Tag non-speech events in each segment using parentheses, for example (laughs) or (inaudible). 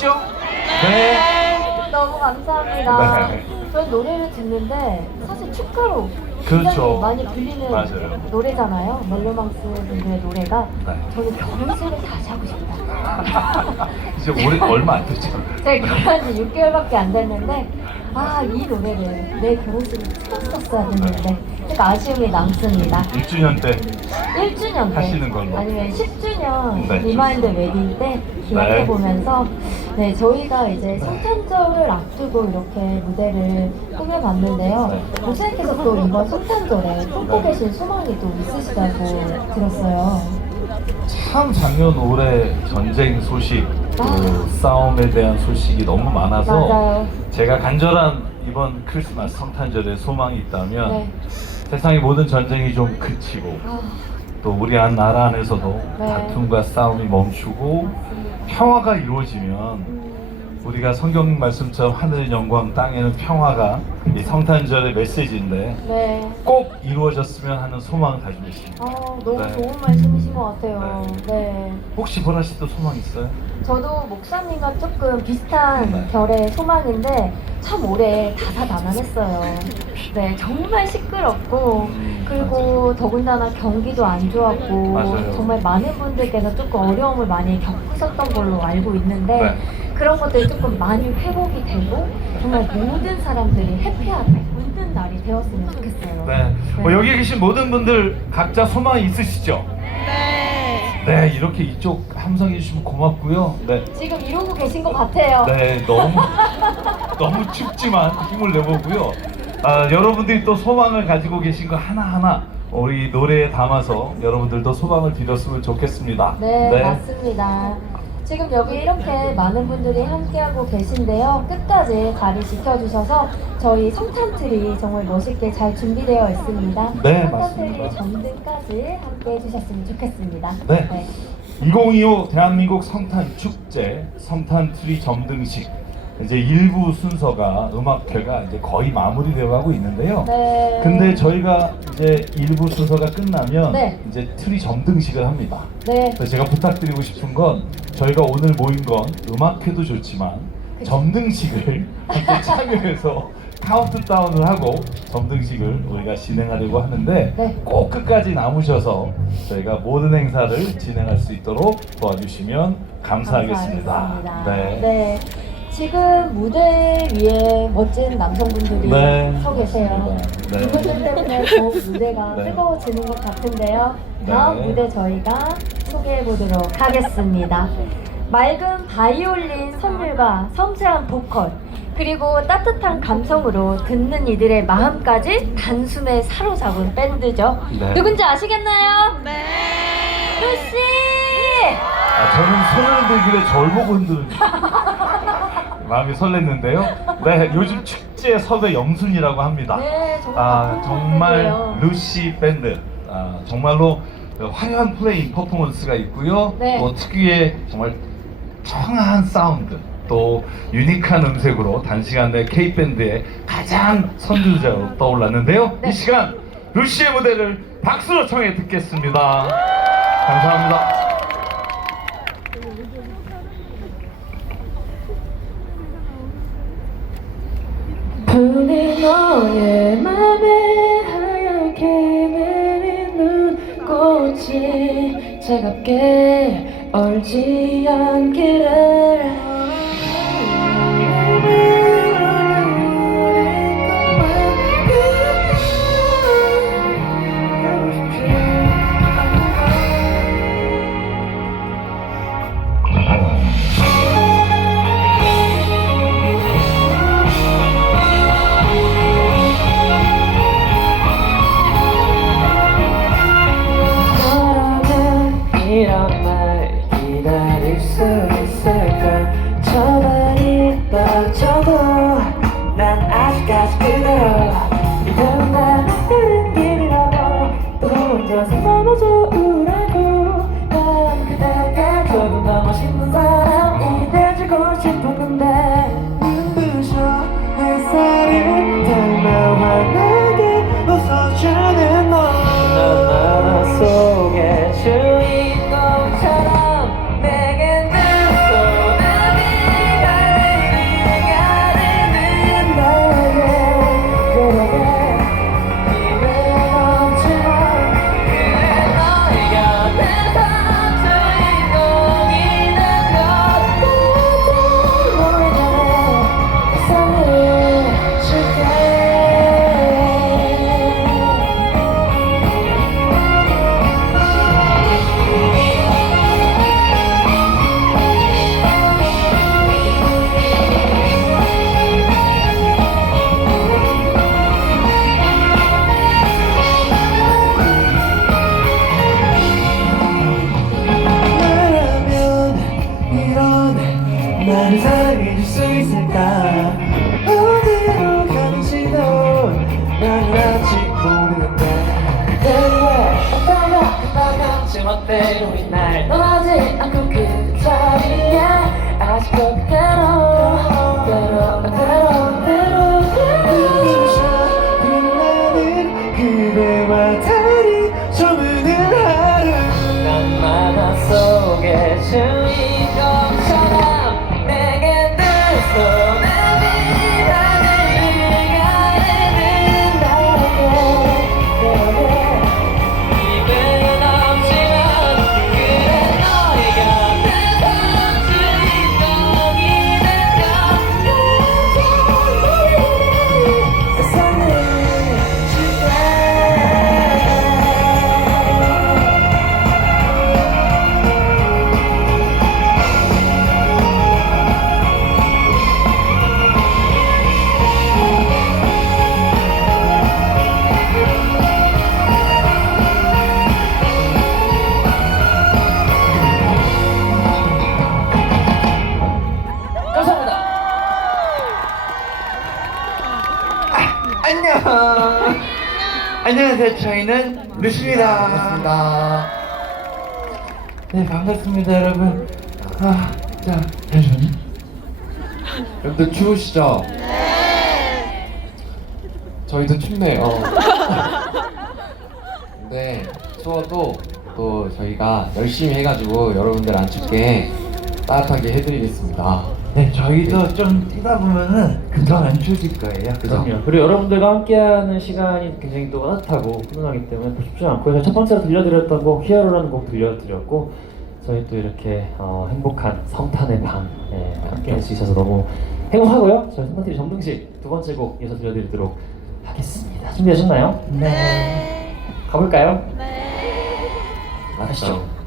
좋아하시죠? 네. 너무 감사합니다. 네. 저 노래를 듣는데 사실 축가로 그렇죠. 많이 불리는 맞아요. 노래잖아요. 멜로망스 분들의 노래가 네. 저는 결혼식을 다시 하고 싶다. (laughs) 이제 올해 얼마 안 됐죠? 제가 결혼한 지 6개월밖에 안 됐는데 아 이 노래를 내 결혼식에 틀었었어야 했는데 좀 아쉬움이 남습니다. 1주년 때 1주년 때 하시는 걸로. 아니면 10주년 네. 리마인드 웨딩 때 기획해 보면서 네 저희가 이제 성탄절을 앞두고 이렇게 무대를 꾸며봤는데요. 네. 목사님께서 또 이번 성탄절에 품고 계신 소망이 또 있으시다고 들었어요. 참 작년 올해 전쟁 소식, 그 아. 싸움에 대한 소식이 너무 많아서 맞아요. 제가 간절한 이번 크리스마스 성탄절에 소망이 있다면 네. 세상의 모든 전쟁이 좀 그치고 아, 또 우리 한 나라 안에서도 네. 다툼과 싸움이 멈추고 평화가 이루어지면 음, 우리가 성경 말씀처럼 하늘의 영광 땅에는 평화가 이 성탄절의 메시지인데 네. 꼭 이루어졌으면 하는 소망을 가지고 있습니다. 아, 너무 네. 좋은 말씀이신 것 같아요. 네. 혹시 보라 씨도 소망 있어요? 저도 목사님과 조금 비슷한 네. 결의 소망인데 참 올해 다사다난했어요. 네, 정말 시끄럽고 음, 그리고 더군다나 경기도 안 좋았고 맞아요. 정말 많은 분들께서 조금 어려움을 많이 겪으셨던 걸로 알고 있는데 네. 그런 것들이 조금 많이 회복이 되고 정말 모든 사람들이 해피하게 웃는 날이 되었으면 좋겠어요. 네. 뭐 여기 계신 모든 분들 각자 소망이 있으시죠? 네. 네, 이렇게 이쪽 함성해 주시면 고맙고요. 네. 지금 이러고 계신 것 같아요. 네, 너무 너무 춥지만 힘을 내보고요. 아, 여러분들이 또 소망을 가지고 계신 거 하나하나 우리 노래에 담아서 여러분들도 소망을 드렸으면 좋겠습니다. 네, 맞습니다. 지금 여기 이렇게 많은 분들이 함께하고 계신데요. 끝까지 자리 지켜주셔서 저희 성탄트리 정말 멋있게 잘 준비되어 있습니다. 네, 성탄트리 맞습니다. 점등까지 함께 해주셨으면 좋겠습니다. 네. 2025 대한민국 성탄 축제 성탄 트리 점등식 이제 일부 순서가 음악회가 이제 거의 마무리되어 가고 있는데요. 네. 근데 저희가 이제 일부 순서가 끝나면 네. 이제 트리 점등식을 합니다. 네. 그래서 제가 부탁드리고 싶은 건 저희가 오늘 모인 건 음악회도 좋지만. 점등식을 (laughs) 함께 참여해서 카운트다운을 하고 점등식을 우리가 진행하려고 하는데 네. 꼭 끝까지 남으셔서 저희가 모든 행사를 진행할 수 있도록 도와주시면 감사하겠습니다. 감사하겠습니다. 네. 네. 지금 무대 위에 멋진 남성분들이 네. 서 계세요. 네. 그분들 때문에 더욱 무대가 네. 뜨거워지는 것 같은데요. 네. 다음 무대 저희가 소개해 보도록 하겠습니다. 맑은 바이올린 선율과 섬세한 보컬 그리고 따뜻한 감성으로 듣는 이들의 마음까지 단숨에 사로잡은 밴드죠. 네. 누군지 아시겠나요? 네. 루시! 아, 저는 손을 들길래 절 보고 흔드는 마음이 설렜는데요. 네, 요즘 축제 섭외 영순이라고 합니다. 네, 정말 아, 정말 밴드예요. 루시 밴드. 아, 정말로 화려한 플레이 퍼포먼스가 있고요. 네. 또 특유의 정말 청아한 사운드. 또 유니크한 음색으로 단시간 내 K-밴드의 가장 선두자로 떠올랐는데요. 네. 이 시간 루시의 무대를 박수로 청해 듣겠습니다. 감사합니다. 차갑게 얼지 않기를 떨어져도 난 아직까지 그대로 수 있을까 어디로 가는지도 난 아직 모르는데 내가 어떠면 어떠면 제멋대로인 날 떠나지 않고 그 자리에 아직도 그대로 그대로 그대로 그대로 빛나는 그대와 달이 저무는 하루 난 만화 속의 주인 루시입니다. 반갑습니다. 네, 반갑습니다, 여러분. 아, 자, 잠시만요. 여러분들 추우시죠? 네. 저희도 춥네요. (laughs) 네, 추워도 또 저희가 열심히 해가지고 여러분들 안 춥게 따뜻하게 해드리겠습니다. 네, 저희도 좀 뛰다 보면은 금방 안 추워질 거예요. 그럼요. 그리고 여러분들과 함께하는 시간이 굉장히 또 따뜻하고 훈훈하기 때문에 또 쉽지 않고 저첫 번째로 들려드렸던 곡 히어로라는 곡 들려드렸고 저희 또 이렇게 어, 행복한 성탄의 밤 예, 함께할 수 있어서 너무 행복하고요. 저희 성탄TV 정등식 두 번째 곡 이어서 들려드리도록 하겠습니다. 준비하셨나요? 네. 가볼까요? 맞죠? 조용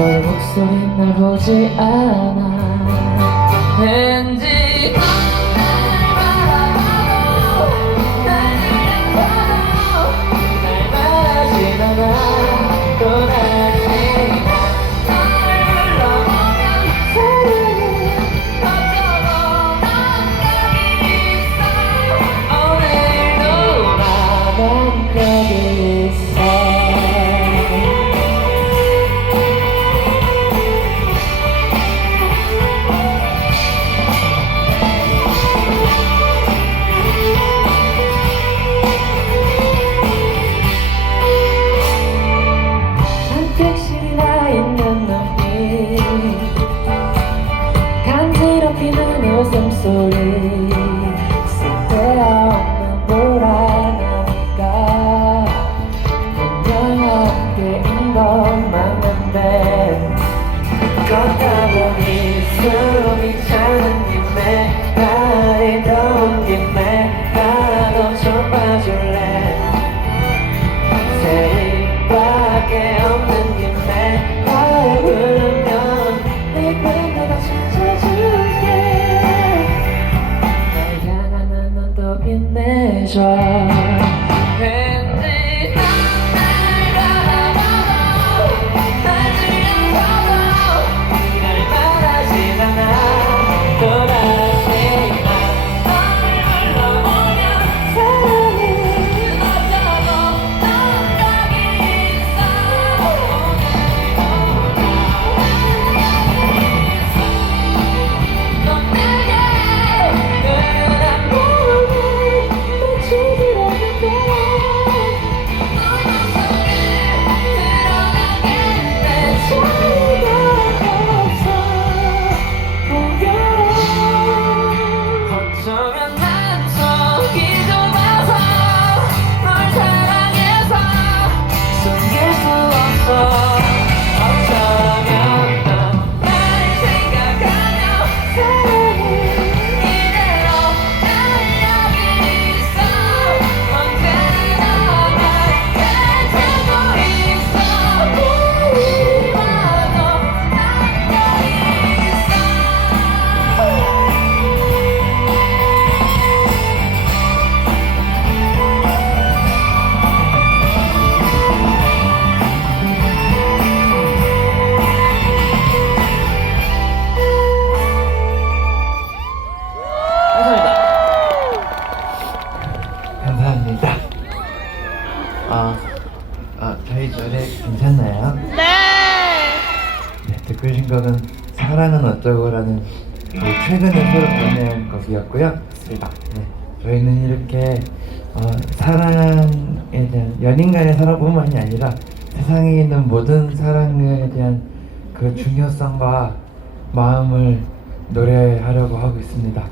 내맘널 목소리 날 보지 않아. 왠지 곡은 사랑은 어쩌고라는 그 최근에 서로 보낸 곡이었고요. 맞습니다. 네, 저희는 이렇게 어, 사랑에 대한 연인 간의 사랑뿐만이 아니라 세상에 있는 모든 사랑에 대한 그 중요성과 마음을 노래하려고 하고 있습니다.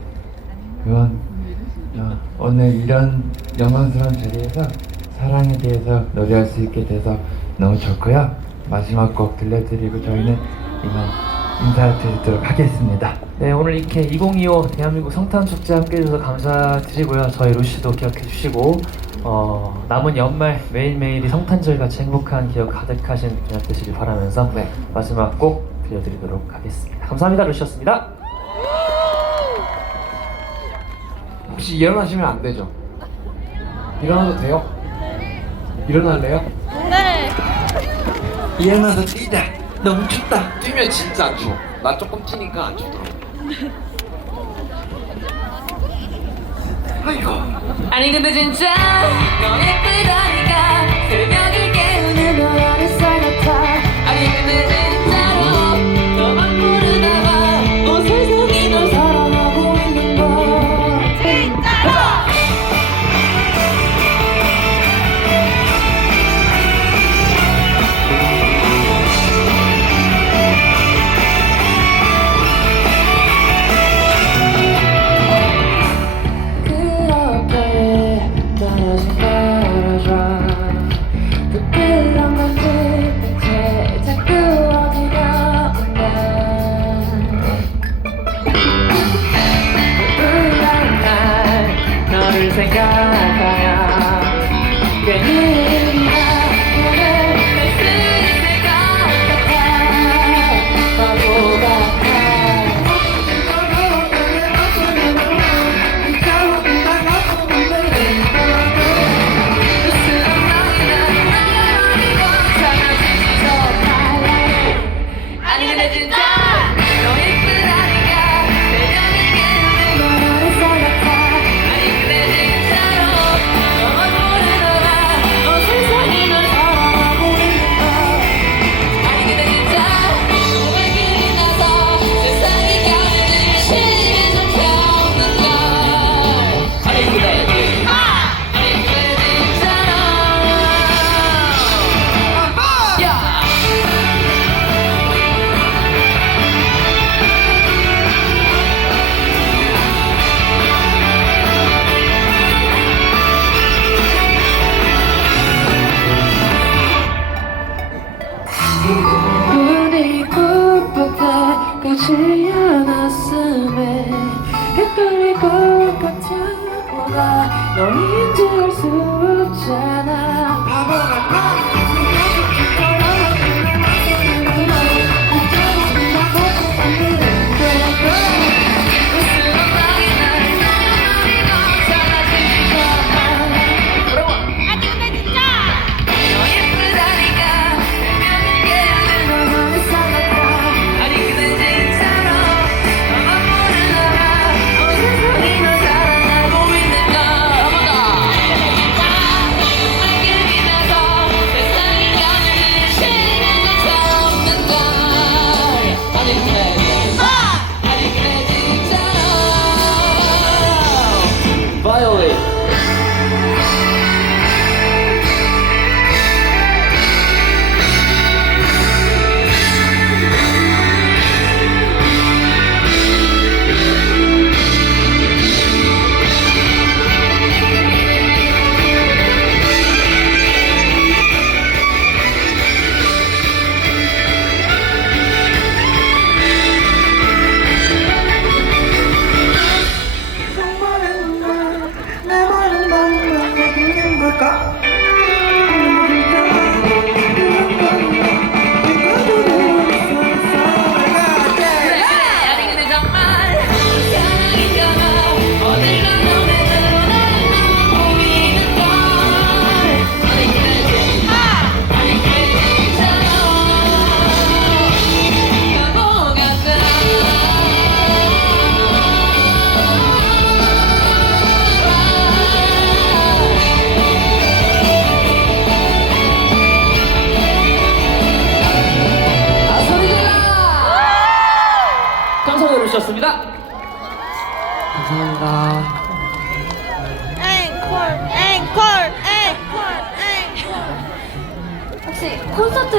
그건 어, 오늘 이런 영광스러운 자리에서 사랑에 대해서 노래할 수 있게 돼서 너무 좋고요. 마지막 곡 들려드리고 저희는 이만 인사드리도록 하겠습니다. 네 오늘 이렇게 2025 대한민국 성탄 축제 함께 해주셔서 감사드리고요. 저희 루시도 기억해 주시고 어, 남은 연말 매일매일이 성탄절 같이 행복한 기억 가득하신 그날 되시길 바라면서 네. 마지막 곡 들려드리도록 하겠습니다. 감사합니다 루시였습니다. 혹시 일어나시면 안 되죠? 일어나도 돼요? 일어날래요? 일어나서 뛰자. 너무 춥다. 뛰면 진짜 안 추워. 나 조금 뛰니까 안 춥더라고. 아이고. 아니 근데 진짜 너 예쁘다니까 새벽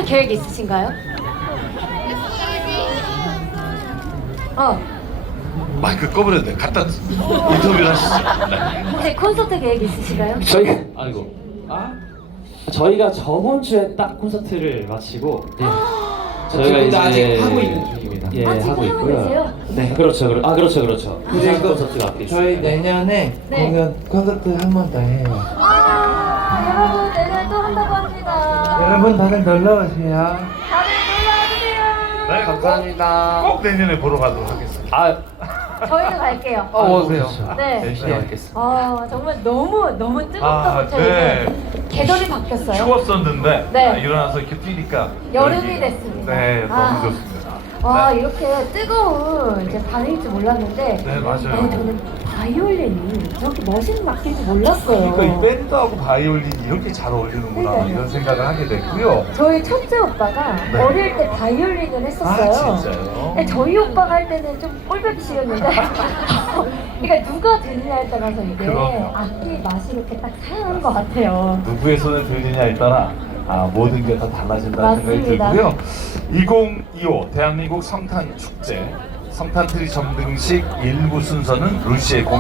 계획 있으신가요? 어, 마이크 꺼버려야 돼. 갖다 인터뷰를 하시죠. 네. 혹시 콘서트 계획 있으신가요? 저희 아이고. 아? 저희가 저번 주에 딱 콘서트를 마치고 예. 저희가 아직 하고 있는 중입니다. 예 아, 지금 하고 하고 있고요. 계세요? 네 그렇죠. 그렇- 아 그렇죠 그렇죠. 부산 그리고 콘서트가 앞에 있어요. 저희 내년에 네. 공연 콘서트 한 번 더 해요. 아, 여러분 여러분 다들 놀러 오세요. 네, 감사합니다. 꼭 내년에 보러 가도록 하겠습니다. 아 저희도 갈게요. 어, 오세요. 네. 열심히 하겠습니다. 아 정말 너무 너무 뜨겁다고 아, 저희가 네. 계절이 바뀌었어요. 추웠었는데 네. 아, 일어나서 이렇게 뛰니까 여름이 열기가- 됐습니다. 네, 너무 아. 좋습니다. 와 네. 이렇게 뜨거운 이제 반응일 줄 몰랐는데 네, 맞아요. 어, 저는 바이올린이 저렇게 멋있는 악기인 줄 몰랐어요. 그러니까 이 밴드하고 바이올린이 이렇게 잘 어울리는구나 그러니까요. 이런 생각을 하게 됐고요. 저희 첫째 오빠가 네. 어릴 때 바이올린을 했었어요. 아 진짜요? 근데 저희 오빠가 할 때는 좀 꼴보기 싫었는데 (laughs) 그러니까 누가 듣느냐에 따라서 이게 그럼요. 악기 맛이 이렇게 딱 사는 것 같아요. 누구의 손에 들리냐에 따라 아, 모든 게 다 달라진다는 생각이 맞습니다. 들고요. 2025 대한민국 성탄 축제 성탄 트리 점등식 일부 순서는 루시의 공